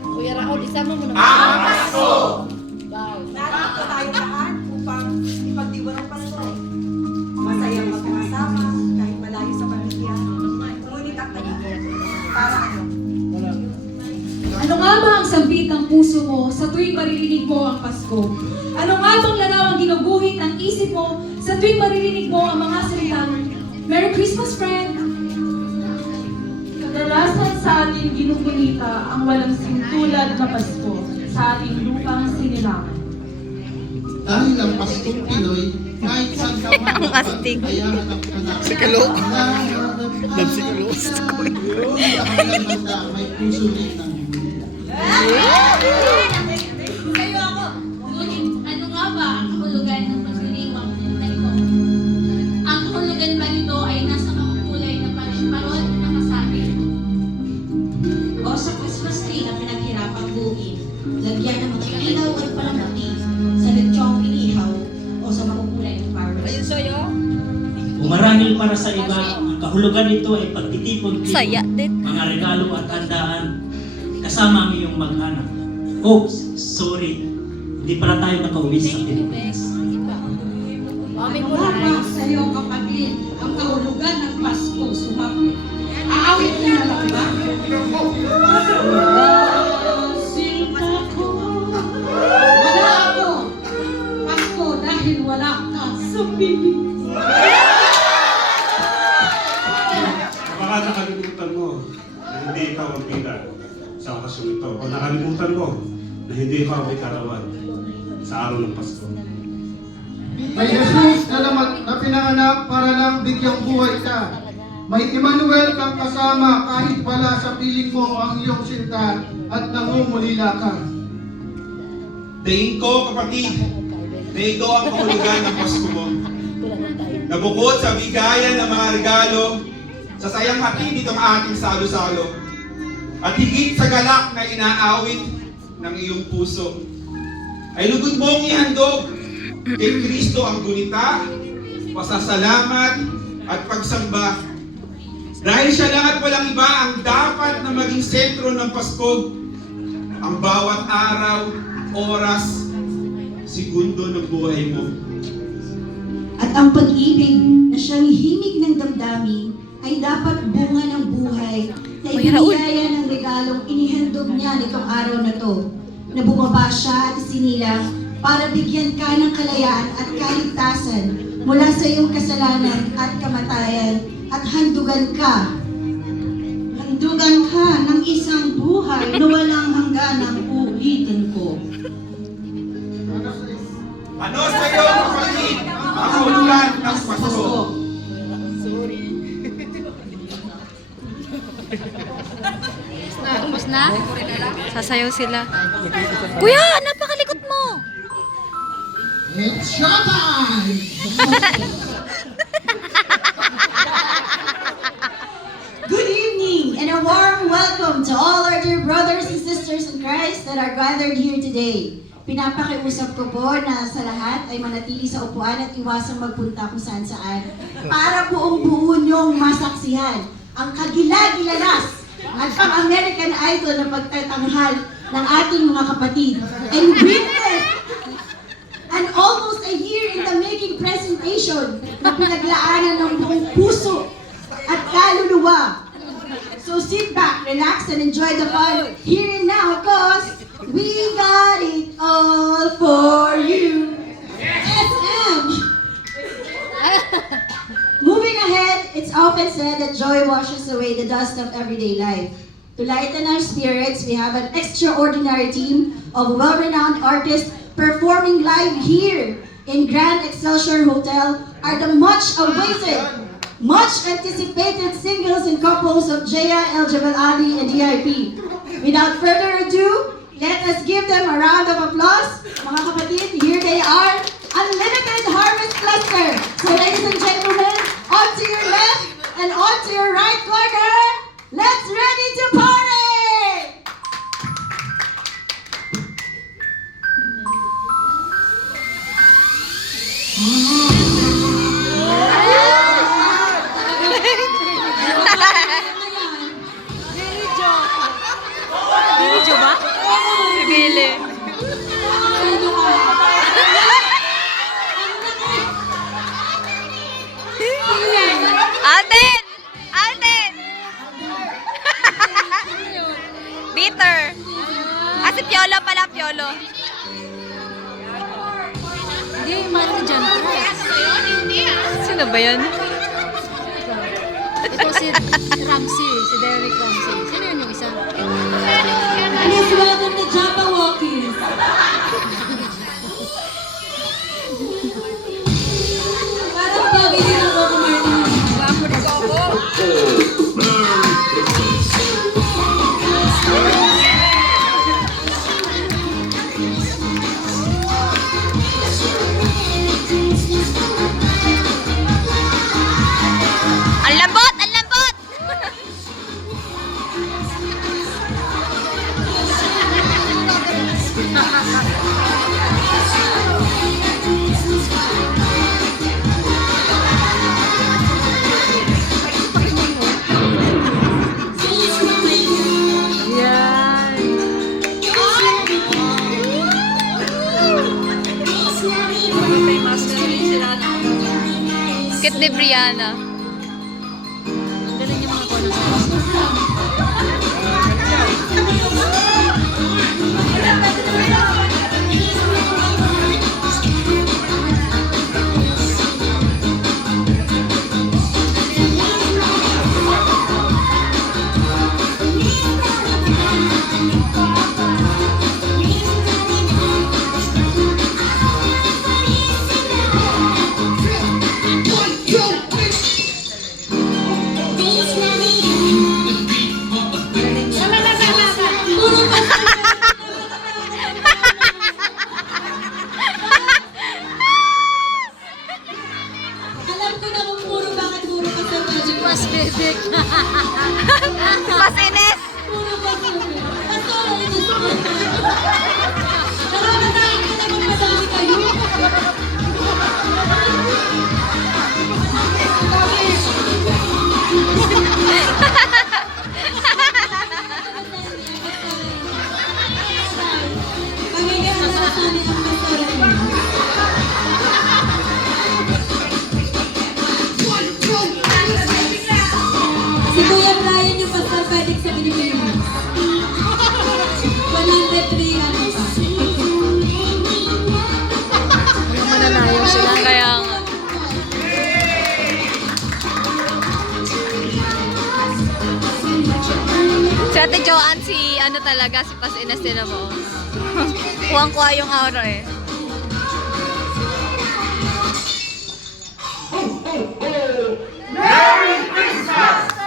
Kuya Raul, isama mo naman. Ang Pasko! Narito tayo lahat upang ipagdiwang ang Pasko. Masayang magkasama kahit malayo sa pamilya. Ngunit ang tayo para ano? Ano nga ba ang sambit ng puso mo sa tuwing maririnig mo ang Pasko? Ano nga bang larawang ginuguhit ng isip mo sa tuwing maririnig mo ang mga salitang Merry Christmas, friend! Kadalasan sa ating ginugunita ang walang sintulad na Pasko sa ating lupang sinilangan. Dahil ang Paskong Pinoy, kahit saan ka man, kaya hanap ka na. Si Kalot. Si Kalot. May puso rin ng Kayo ako. Ngunit ano nga ba ang kahulugan ng pagdiriwang na ito? Ang kahulugan ba nito ay nasa makukulay na parod na kasabi? O sa Christmas tree na pinaghirapang buuin, lagyan ng mga ilaw at palamuti sa lechong inihaw o sa makukulay ng parrot. Ayun sa'yo. Umarangil para sa iba, ang kahulugan nito ay pagtitipon Saya din. mga regalo at handaan kasama ang iyong mag-anak. Oops, sorry. Hindi pala tayo nakauwi sa Pilipinas. Mami mo Ano na. ba sa iyo kapatid ang kahulugan ng Pasko sumapi? Aawit niya na lang ba? Sinta ko. Wala ako. Pasko dahil wala ka sa piling. Baka nakalimutan mo na hindi ikaw ang bida sa okasyon ito. O nakalimutan mo na hindi ikaw may karawan sa araw ng Pasko. May Jesus na pinanganak para lang bigyang buhay ka. May Emmanuel kang kasama kahit wala sa piling mo ang iyong sinta at nangungulila ka. Tingin ko, kapatid, na ito ang kahulugan ng Pasko mo. Na bukod sa bigayan ng mga regalo, sa sayang hatid itong ating salo-salo, at higit sa galak na inaawit ng iyong puso, ay lugod mong ihandog kay Kristo ang gunita, pasasalamat at pagsamba. Dahil siya lang at walang iba ang dapat na maging sentro ng Pasko, ang bawat araw, oras, segundo ng buhay mo. At ang pag-ibig na siyang himig ng damdamin ay dapat bunga ng buhay na ibinigaya ng regalong inihandog niya nitong araw na to, na bumaba siya at sinilang para bigyan ka ng kalayaan at kaligtasan mula sa iyong kasalanan at kamatayan at handugan ka. Handugan ka ng isang buhay na walang hangganang uulitin ko. Ano sa iyo, kapatid, ang kahulugan ng Pasko? Ubus na? Sasayaw sila. Kuya, napakalikot mo! It's showtime! Good evening and a warm welcome to all our dear brothers and sisters in Christ that are gathered here today. Pinapakiusap ko po na sa lahat ay manatili sa upuan at iwasang magpunta kung saan-saan para buong-buo niyong masaksihan ang kagilagilalas at pang-American Idol na pagtatanghal ng ating mga kapatid and witness an almost a year in the making presentation na pinaglaanan ng buong puso at kaluluwa. So sit back, relax, and enjoy the fun here and now because we got it all for you. SM! Moving ahead, it's often said that joy washes away the dust of everyday life. To lighten our spirits, we have an extraordinary team of well-renowned artists performing live here in Grand Excelsior Hotel are the much-awaited, much-anticipated singles and couples of Jaya, El Jabal Ali, and DIP. Without further ado, let us give them a round of applause. Mga kapatid, here they are, Unlimited Harvest Cluster. So ladies and gentlemen, on to your left and on to your right corner, let's ready to party! Sino ba yan? Ito si Ramsey, si Derek Ramsey. Sino yun yung isa? Please welcome the Java Walkies. Parang bagay din ang Coco Martin. Bago ni Coco. Ang lambot! Ang lambot! Kit ni Brianna. Ang galing yung mga kono. Alam ko na kung bakit puro ka sa magic. Mas bibig. Mas Ines! Puro ka sa magic. Kaso, nakakatayin ko naman madami kayo. Pagiging masasanay ang restaurant. Si Kuya Brian yung pastor pwede sa Pilipinas. 103 ano pa. Mananayaw sila. Kaya nga. Si Ate Joanne, si ano talaga, si Pas Ines din mo. Kuwang-kuha yung aura eh. Merry Christmas!